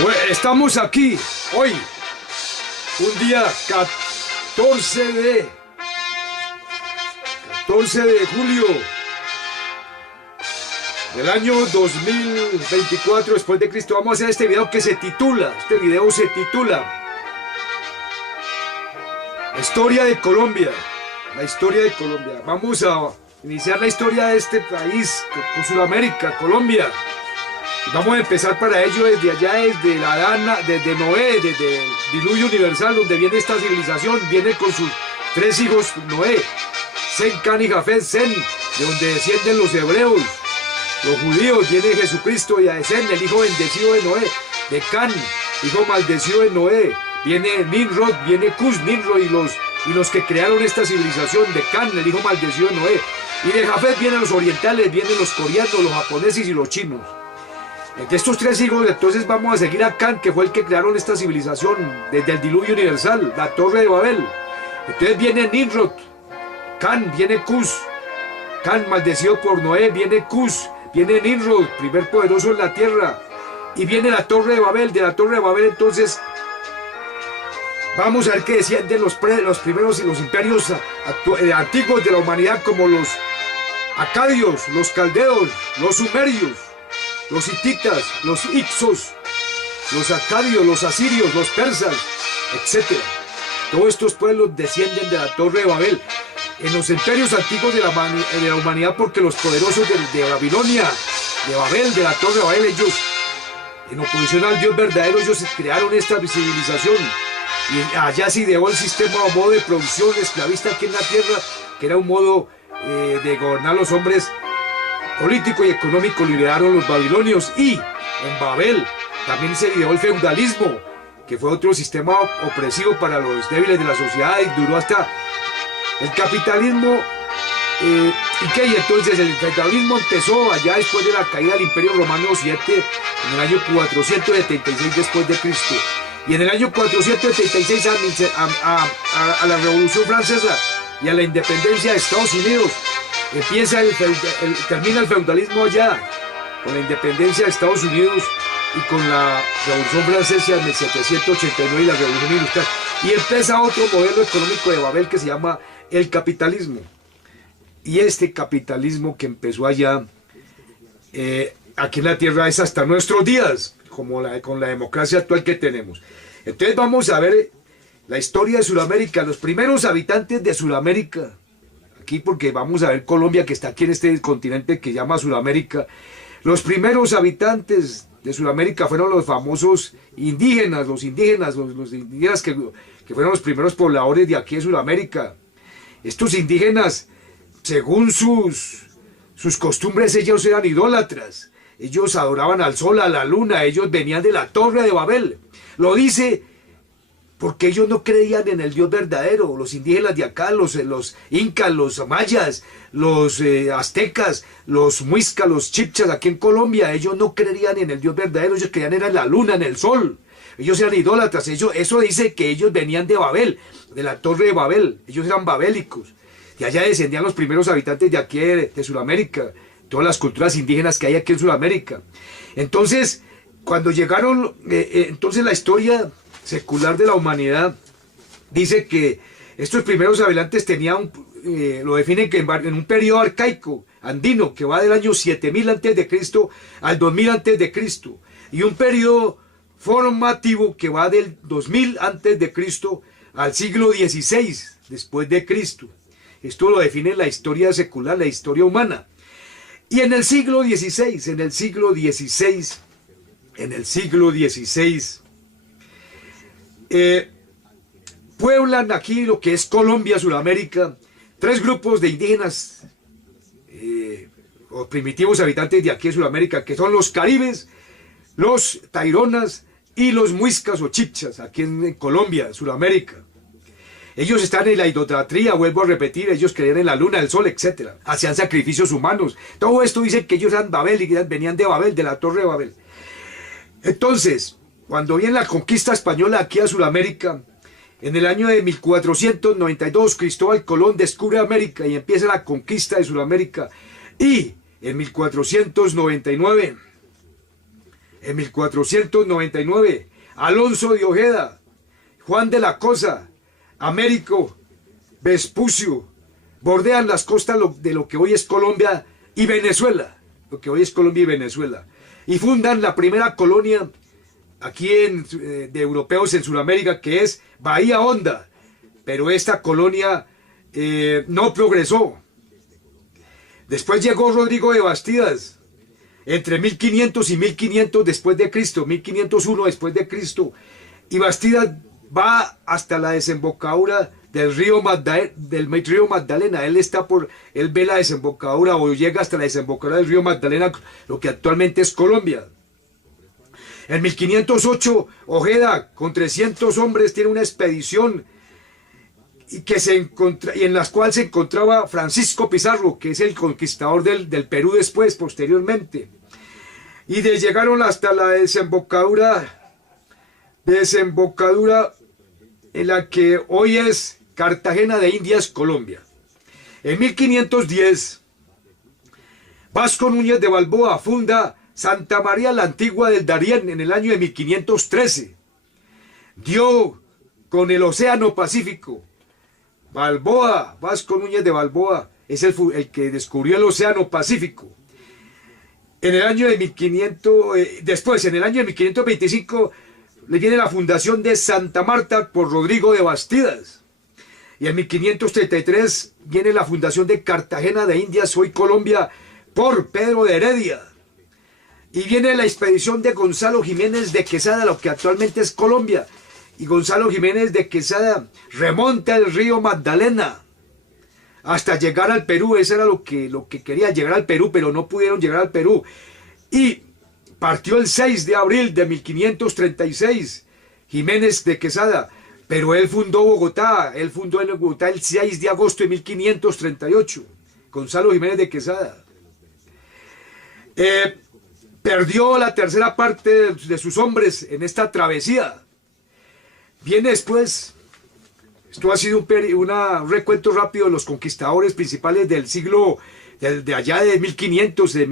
Bueno, estamos aquí hoy, un día 14 de julio del año 2024 después de Cristo. Vamos a hacer este video que se titula, Historia de Colombia. La historia de Colombia. Vamos a iniciar la historia de este país, con Sudamérica, Colombia. Vamos a empezar para ello desde allá, desde Noé, desde el diluvio universal, donde viene esta civilización, viene con sus tres hijos, Noé, Sem, Can y Jafet. Sem, de donde descienden los hebreos, los judíos, viene Jesucristo, y a Sem, el hijo bendecido de Noé, de Can, hijo maldecido de Noé, viene Nimrod, viene Cus, Nimrod y los que crearon esta civilización, de Can, el hijo maldecido de Noé, y de Jafet vienen los orientales, vienen los coreanos, los japoneses y los chinos. De estos tres hijos, entonces vamos a seguir a Can, que fue el que crearon esta civilización desde el diluvio universal, la Torre de Babel. Entonces viene Nimrod, Can, viene Cus, Can maldecido por Noé, viene Cus, viene Nimrod, primer poderoso en la tierra, y viene la Torre de Babel. De la Torre de Babel entonces vamos a ver que descienden los primeros y los imperios antiguos de la humanidad, como los acadios, los caldeos, los sumerios, los hititas, los ixos, los acadios, los asirios, los persas, etc. Todos estos pueblos descienden de la Torre de Babel en los imperios antiguos de la humanidad, porque los poderosos de Babilonia, de Babel, de la Torre de Babel, ellos, en oposición al Dios verdadero, ellos crearon esta civilización. Y allá se ideó el sistema o modo de producción esclavista aquí en la tierra, que era un modo de gobernar los hombres político y económico. Liberaron los babilonios, y en Babel también se ideó el feudalismo, que fue otro sistema opresivo para los débiles de la sociedad, y duró hasta el capitalismo. Y entonces el feudalismo empezó allá después de la caída del Imperio Romano Occidente en el año 476 después de Cristo. Y en el año 476 a la Revolución Francesa y a la independencia de Estados Unidos, termina el feudalismo allá, con la independencia de Estados Unidos y con la Revolución Francesa en 1789 y la Revolución Industrial. Y empieza otro modelo económico de Babel que se llama el capitalismo. Y este capitalismo que empezó allá, aquí en la tierra, es hasta nuestros días, con la democracia actual que tenemos. Entonces vamos a ver la historia de Sudamérica, los primeros habitantes de Sudamérica. Aquí, porque vamos a ver Colombia, que está aquí en este continente que llama Sudamérica. Los primeros habitantes de Sudamérica fueron los famosos indígenas, los indígenas que fueron los primeros pobladores de aquí de Sudamérica. Estos indígenas, según sus costumbres, ellos eran idólatras. Ellos adoraban al sol, a la luna, ellos venían de la Torre de Babel. Lo dice porque ellos no creían en el Dios verdadero. Los indígenas de acá, los incas, los mayas, los aztecas, los muiscas, los chipchas aquí en Colombia, ellos no creían en el Dios verdadero, ellos creían en la luna, en el sol. Ellos eran idólatras. Eso dice que ellos venían de Babel, de la Torre de Babel. Ellos eran babélicos. Y allá descendían los primeros habitantes de aquí de Sudamérica, todas las culturas indígenas que hay aquí en Sudamérica. Entonces, cuando llegaron, entonces la historia secular de la humanidad dice que estos primeros habitantes tenían, lo definen que en un periodo arcaico, andino, que va del año 7000 a.C. al 2000 a.C., y un periodo formativo que va del 2000 a.C. al siglo XVI después de Cristo. Esto lo define la historia secular, la historia humana. Y en el siglo XVI, pueblan aquí lo que es Colombia, Sudamérica, tres grupos de indígenas o primitivos habitantes de aquí de Sudamérica, que son los caribes, los taironas y los muiscas o chipchas, aquí en Colombia, Sudamérica. Ellos están en la idolatría, vuelvo a repetir, ellos creían en la luna, el sol, etc. Hacían sacrificios humanos. Todo esto dice que ellos eran Babel y venían de Babel, de la Torre de Babel. Entonces, cuando viene la conquista española aquí a Sudamérica, en el año de 1492, Cristóbal Colón descubre América y empieza la conquista de Sudamérica. Y en 1499, En 1499, Alonso de Ojeda, Juan de la Cosa, Américo Vespucio, bordean las costas de lo que hoy es Colombia y Venezuela, y fundan la primera colonia aquí de europeos en Sudamérica, que es Bahía Honda, pero esta colonia no progresó. Después llegó Rodrigo de Bastidas, entre 1500 y 1500 después de Cristo, 1501 después de Cristo, y Bastidas va hasta la desembocadura del río Magdalena. Él ve la desembocadura o llega hasta la desembocadura del río Magdalena, lo que actualmente es Colombia. En 1508, Ojeda, con 300 hombres, tiene una expedición y en la cual se encontraba Francisco Pizarro, que es el conquistador del Perú posteriormente. Y llegaron hasta la desembocadura en la que hoy es Cartagena de Indias, Colombia. En 1510, Vasco Núñez de Balboa funda Santa María la Antigua del Darién en el año de 1513. Dio con el Océano Pacífico. Vasco Núñez de Balboa, es el que descubrió el Océano Pacífico. En el año de 1525, le viene la fundación de Santa Marta por Rodrigo de Bastidas. Y en 1533 viene la fundación de Cartagena de Indias, hoy Colombia, por Pedro de Heredia. Y viene la expedición de Gonzalo Jiménez de Quesada, lo que actualmente es Colombia. Y Gonzalo Jiménez de Quesada remonta el río Magdalena hasta llegar al Perú. Eso era lo que quería, llegar al Perú, pero no pudieron llegar al Perú. Y partió el 6 de abril de 1536, Jiménez de Quesada, pero él fundó Bogotá el 6 de agosto de 1538, Gonzalo Jiménez de Quesada. Perdió la tercera parte de sus hombres en esta travesía. Viene después, esto ha sido un recuento rápido de los conquistadores principales del siglo, de allá de 1500, de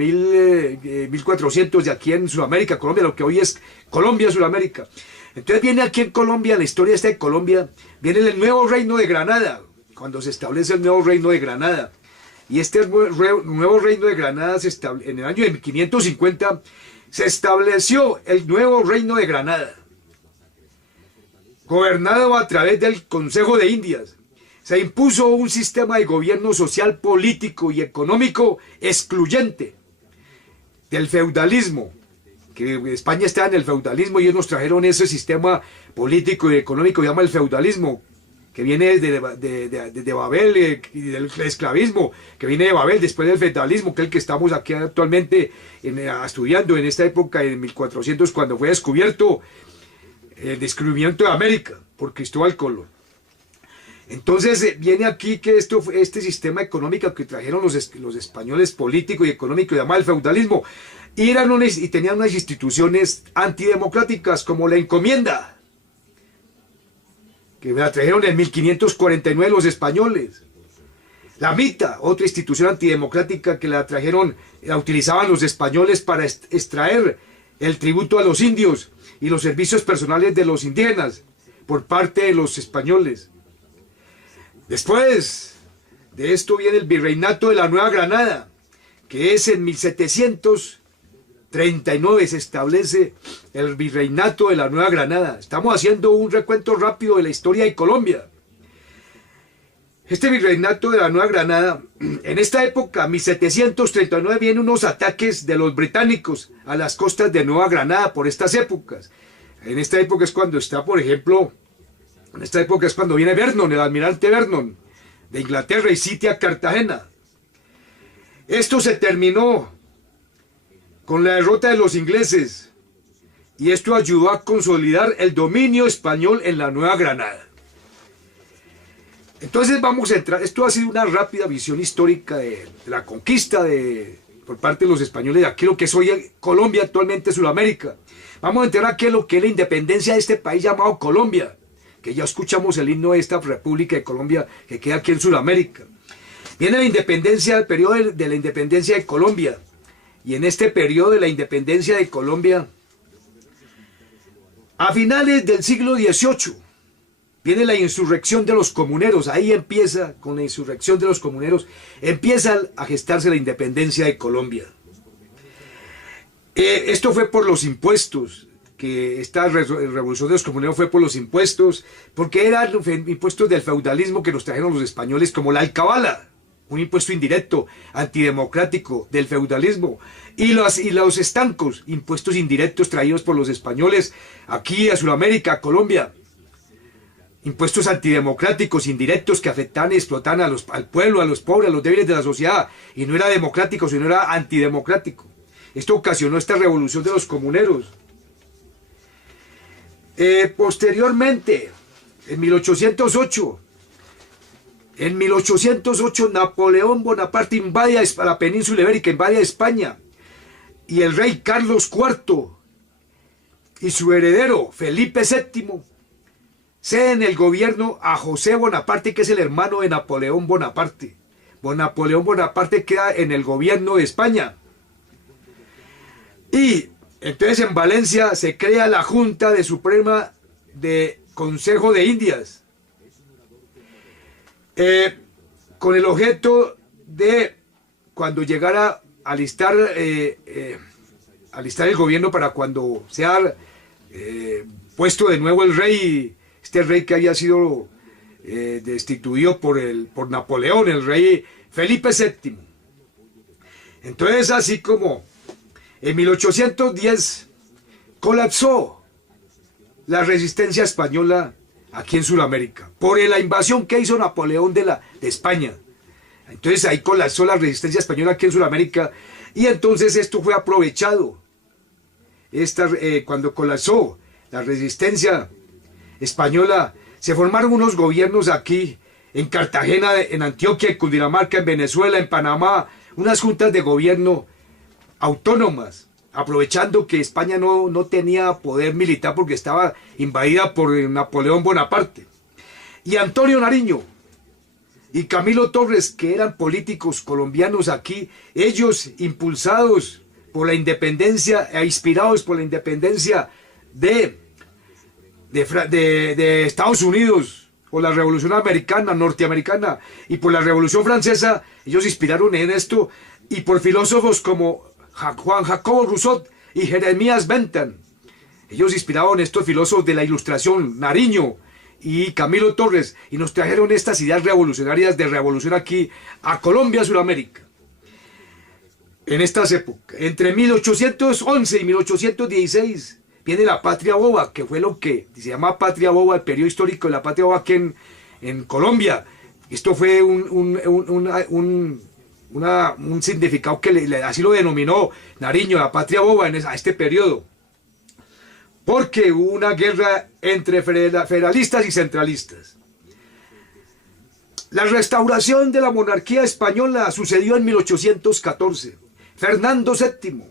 1400, de aquí en Sudamérica, Colombia, lo que hoy es Colombia, Sudamérica. Entonces viene aquí en Colombia, la historia esta de Colombia, viene el nuevo reino de Granada, cuando se establece el nuevo reino de Granada. Y este nuevo reino de Granada, en el año de 1550, se estableció el nuevo reino de Granada, gobernado a través del Consejo de Indias. Se impuso un sistema de gobierno social, político y económico excluyente del feudalismo, que España estaba en el feudalismo y ellos nos trajeron ese sistema político y económico que llama el feudalismo, que viene de Babel, y del esclavismo, que viene de Babel, después del feudalismo, que es el que estamos aquí actualmente estudiando en esta época, en 1400, cuando fue descubierto el descubrimiento de América por Cristóbal Colón. Entonces viene aquí que este sistema económico que trajeron los españoles, político y económico, llamado el feudalismo, y tenían unas instituciones antidemocráticas como la encomienda, que la trajeron en 1549 los españoles. La mita, otra institución antidemocrática que la utilizaban los españoles para extraer el tributo a los indios y los servicios personales de los indígenas por parte de los españoles. Después de esto viene el virreinato de la Nueva Granada, que es en 1739 se establece el virreinato de la Nueva Granada. Estamos haciendo un recuento rápido de la historia de Colombia. Este virreinato de la Nueva Granada, en esta época, 1739, vienen unos ataques de los británicos a las costas de Nueva Granada por estas épocas. En esta época es cuando está, por ejemplo, en esta época es cuando viene Vernon, el almirante Vernon, de Inglaterra, y sitia Cartagena. Esto se terminó con la derrota de los ingleses, y esto ayudó a consolidar el dominio español en la Nueva Granada. Entonces vamos a entrar, esto ha sido una rápida visión histórica de la conquista por parte de los españoles de aquí, lo que es hoy Colombia, actualmente Sudamérica. Vamos a entrar aquí en lo que es la independencia de este país llamado Colombia, que ya escuchamos el himno de esta República de Colombia que queda aquí en Sudamérica. Viene la independencia, el periodo de la independencia de Colombia, y en este periodo de la independencia de Colombia A finales del siglo XVIII viene la insurrección de los comuneros. Ahí empieza, con la insurrección de los comuneros, empieza a gestarse la independencia de Colombia. Esto fue por los impuestos, que esta revolución de los comuneros fue por los impuestos, porque eran impuestos del feudalismo que nos trajeron los españoles, como la alcabala, un impuesto indirecto, antidemocrático del feudalismo, y los estancos, impuestos indirectos traídos por los españoles aquí a Sudamérica, a Colombia, impuestos antidemocráticos, indirectos, que afectaban y explotaban al pueblo, a los pobres, a los débiles de la sociedad, y no era democrático, sino era antidemocrático. Esto ocasionó esta revolución de los comuneros. Posteriormente, en 1808, Napoleón Bonaparte invade a la península ibérica, invade a España, y el rey Carlos IV y su heredero Felipe VII ceden el gobierno a José Bonaparte, que es el hermano de Napoleón Bonaparte. Napoleón Bonaparte queda en el gobierno de España. Y entonces en Valencia se crea la Junta de Suprema de Consejo de Indias, con el objeto de, cuando llegara a alistar el gobierno, para cuando sea puesto de nuevo el rey, este rey que había sido destituido por Napoleón, el rey Felipe VII. Entonces, así como en 1810 colapsó la resistencia española aquí en Sudamérica por la invasión que hizo Napoleón de España. Entonces ahí colapsó la resistencia española aquí en Sudamérica, y entonces esto fue aprovechado. Cuando colapsó la resistencia española, se formaron unos gobiernos aquí en Cartagena, en Antioquia, en Cundinamarca, en Venezuela, en Panamá, unas juntas de gobierno autónomas, aprovechando que España no tenía poder militar porque estaba invadida por Napoleón Bonaparte. Y Antonio Nariño y Camilo Torres, que eran políticos colombianos aquí, ellos impulsados por la independencia e inspirados por la independencia de Estados Unidos, por la Revolución norteamericana y por la Revolución Francesa, ellos inspiraron en esto, y por filósofos como Juan Jacobo Rousseau y Jeremías Bentham. Ellos inspiraron estos filósofos de la Ilustración, Nariño y Camilo Torres, y nos trajeron estas ideas revolucionarias de revolución aquí a Colombia, Sudamérica. En estas épocas, entre 1811 y 1816, viene la Patria Boba, que fue lo que se llama Patria Boba, el periodo histórico de la Patria Boba aquí en Colombia. Esto fue un significado que así lo denominó Nariño, la Patria Boba, a este periodo, porque hubo una guerra entre federalistas y centralistas. La restauración de la monarquía española sucedió en 1814. Fernando VII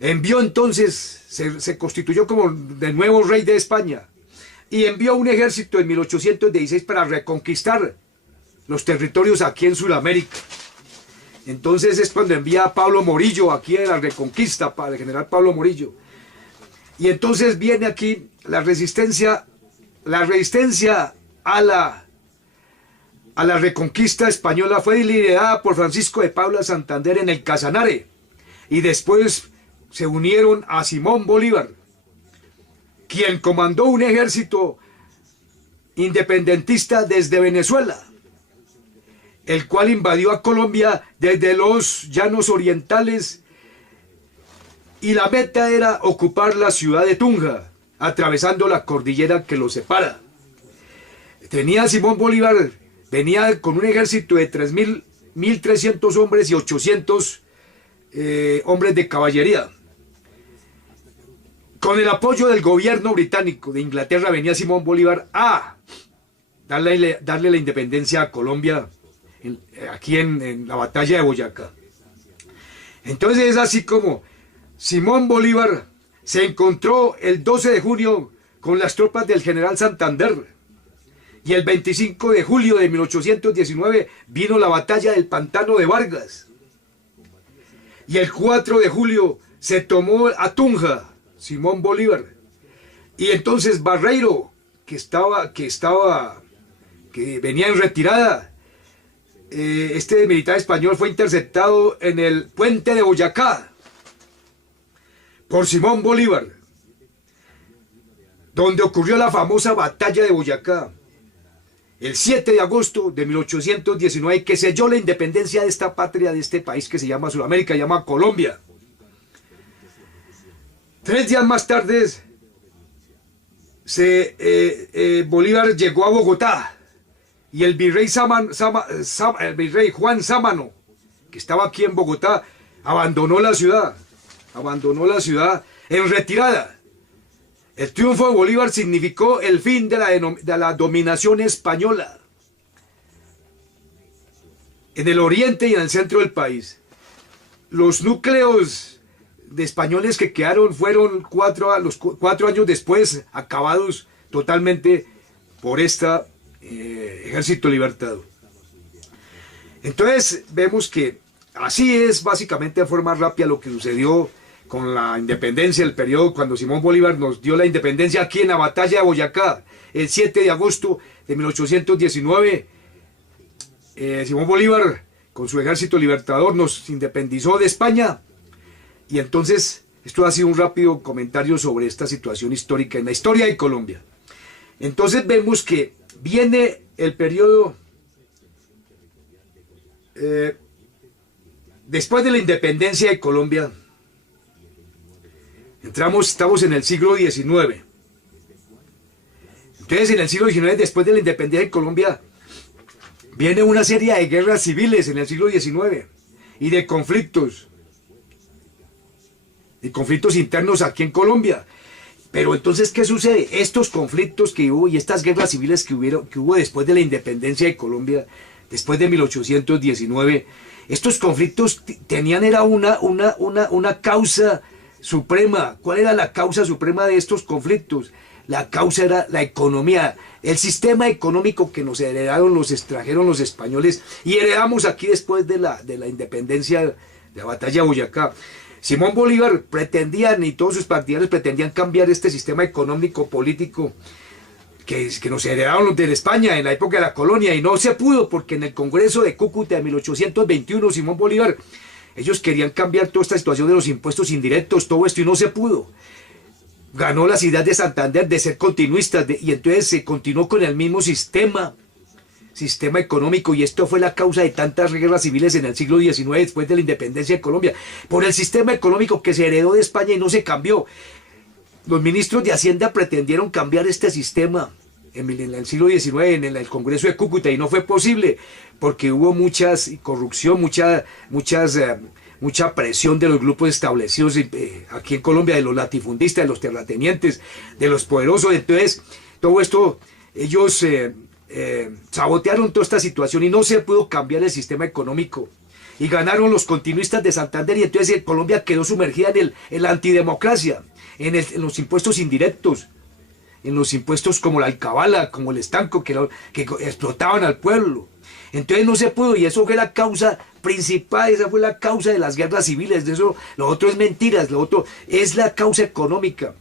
envió entonces, se constituyó como de nuevo rey de España, y envió un ejército en 1816 para reconquistar los territorios aquí en Sudamérica. Entonces es cuando envía a Pablo Morillo aquí en la Reconquista, para el general Pablo Morillo. Y entonces viene aquí la resistencia a la Reconquista española. Fue liderada por Francisco de Paula Santander en el Casanare, y después se unieron a Simón Bolívar, quien comandó un ejército independentista desde Venezuela, el cual invadió a Colombia desde los llanos orientales, y la meta era ocupar la ciudad de Tunja, atravesando la cordillera que los separa. Simón Bolívar venía con un ejército de 1.300 hombres y 800 hombres de caballería. Con el apoyo del gobierno británico de Inglaterra, venía Simón Bolívar a darle la independencia a Colombia, aquí en la batalla de Boyacá. Entonces es así como Simón Bolívar se encontró el 12 de junio con las tropas del general Santander, y el 25 de julio de 1819 vino la batalla del Pantano de Vargas, y el 4 de julio se tomó a Tunja, Simón Bolívar. Y entonces Barreiro, que venía en retirada, este militar español fue interceptado en el puente de Boyacá por Simón Bolívar, donde ocurrió la famosa batalla de Boyacá, el 7 de agosto de 1819, que selló la independencia de esta patria, de este país que se llama Sudamérica, se llama Colombia. 3 días más tarde, Bolívar llegó a Bogotá y el virrey Juan Sámano, que estaba aquí en Bogotá, abandonó la ciudad en retirada. El triunfo de Bolívar significó el fin de la dominación española en el oriente y en el centro del país. Los núcleos de españoles que quedaron fueron 4 años después acabados totalmente por este ejército libertador. Entonces vemos que así es básicamente de forma rápida lo que sucedió con la independencia, el periodo cuando Simón Bolívar nos dio la independencia aquí en la batalla de Boyacá, el 7 de agosto de 1819. Simón Bolívar, con su ejército libertador, nos independizó de España. Y entonces, esto ha sido un rápido comentario sobre esta situación histórica en la historia de Colombia. Entonces vemos que viene el periodo después de la independencia de Colombia. Estamos en el siglo XIX. Entonces, en el siglo XIX, después de la independencia de Colombia, viene una serie de guerras civiles en el siglo XIX y de conflictos internos aquí en Colombia. Pero entonces, ¿qué sucede? Estos conflictos que hubo y estas guerras civiles que hubo después de la independencia de Colombia, después de 1819, estos conflictos tenían una causa suprema. ¿Cuál era la causa suprema de estos conflictos? La causa era la economía, el sistema económico que nos heredaron los extranjeros, los españoles, y heredamos aquí después de la independencia, de la batalla de Boyacá. Simón Bolívar y todos sus partidarios pretendían cambiar este sistema económico político que nos heredaron de España en la época de la colonia, y no se pudo porque en el Congreso de Cúcuta de 1821 Simón Bolívar, ellos querían cambiar toda esta situación de los impuestos indirectos, todo esto, y no se pudo. Ganó la ciudad de Santander de ser continuistas, y entonces se continuó con el mismo sistema económico, y esto fue la causa de tantas guerras civiles en el siglo XIX, después de la independencia de Colombia, por el sistema económico que se heredó de España y no se cambió. Los ministros de Hacienda pretendieron cambiar este sistema en el siglo XIX, en el Congreso de Cúcuta, y no fue posible, porque hubo mucha corrupción, mucha presión de los grupos establecidos aquí en Colombia, de los latifundistas, de los terratenientes, de los poderosos. Entonces, todo esto, ellos sabotearon toda esta situación y no se pudo cambiar el sistema económico. Y ganaron los continuistas de Santander, y entonces Colombia quedó sumergida en la antidemocracia, en los impuestos indirectos, en los impuestos como la alcabala, como el estanco, que explotaban al pueblo. Entonces no se pudo, y eso fue la causa principal, esa fue la causa de las guerras civiles. De eso, lo otro es mentiras, lo otro es la causa económica.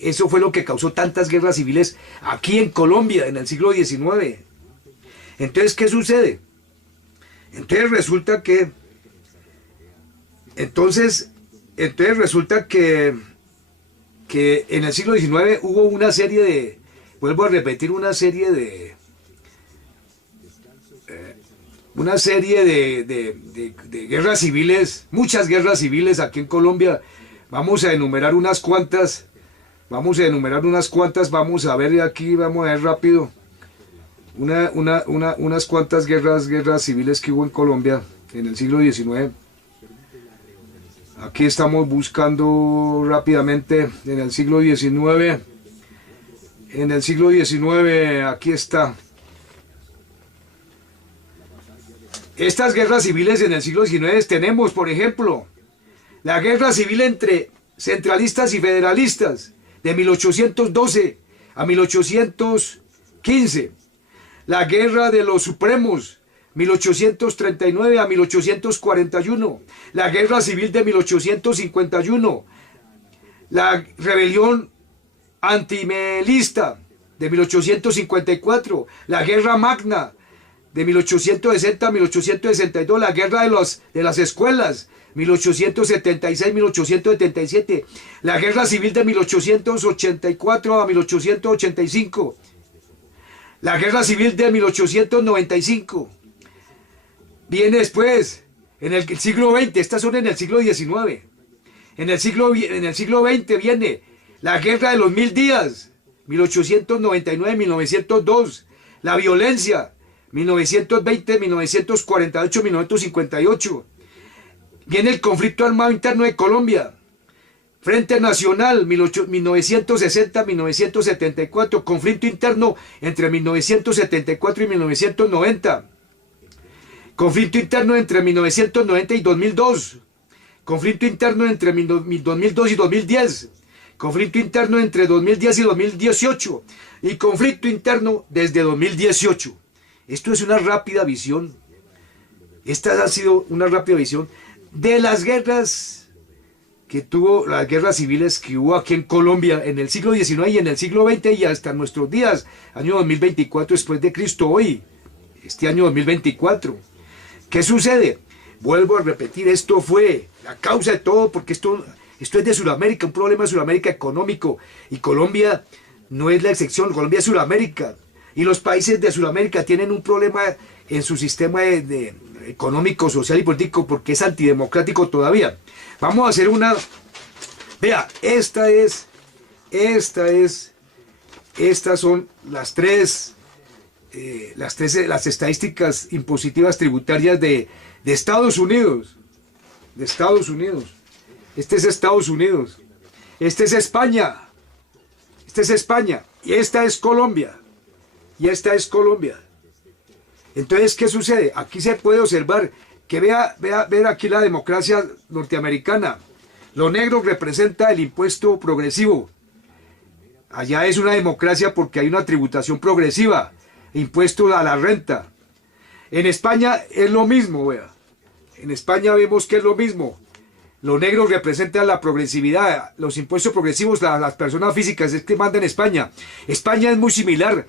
Eso fue lo que causó tantas guerras civiles aquí en Colombia en el siglo XIX. Entonces, ¿qué sucede? Entonces resulta que en el siglo XIX hubo una serie de, vuelvo a repetir, una serie de guerras civiles, muchas guerras civiles aquí en Colombia. Vamos a enumerar unas cuantas, vamos a ver aquí, vamos a ver rápido, unas cuantas guerras civiles que hubo en Colombia en el siglo XIX. Aquí estamos buscando rápidamente en el siglo XIX. En el siglo XIX, aquí está. Estas guerras civiles en el siglo XIX tenemos, por ejemplo, la guerra civil entre centralistas y federalistas de 1812 a 1815. La guerra de los supremos, 1839 a 1841, la guerra civil de 1851, La rebelión antimelista de 1854, la Guerra Magna de 1860 a 1862, la guerra de las escuelas, 1876-1877, la guerra civil de 1884 a 1885, la guerra civil de 1895. Viene después, en el siglo XX, estas son en el siglo XIX. En el siglo XX viene la guerra de los 1000 días, 1899-1902, la violencia, 1920, 1948, 1958. Viene el conflicto armado interno de Colombia, Frente Nacional, 1960-1974, conflicto interno entre 1974 y 1990, conflicto interno entre 1990 y 2002, conflicto interno entre 2002 y 2010, conflicto interno entre 2010 y 2018 y conflicto interno desde 2018. Esto es una rápida visión. Esta ha sido una rápida visión de las guerras que tuvo, las guerras civiles que hubo aquí en Colombia en el siglo XIX y en el siglo XX y hasta nuestros días, año 2024 después de Cristo, hoy, este año 2024. ¿Qué sucede? Vuelvo a repetir, esto fue la causa de todo, porque esto es de Sudamérica, un problema de Sudamérica económico, y Colombia no es la excepción. Colombia es Sudamérica, y los países de Sudamérica tienen un problema en su sistema económico, social y político, porque es antidemocrático todavía. Vamos a hacer una... Vea, estas son las estadísticas impositivas tributarias de Estados Unidos. De Estados Unidos. Este es Estados Unidos. Este es España. Este es España. Y esta es Colombia. Y esta es Colombia. Entonces, ¿qué sucede? Aquí se puede observar que ver aquí la democracia norteamericana. Lo negro representa el impuesto progresivo. Allá es una democracia porque hay una tributación progresiva, impuesto a la renta. En España es lo mismo, vea. En España vemos que es lo mismo. Lo negro representa la progresividad, los impuestos progresivos, las personas físicas es que mandan en España. España es muy similar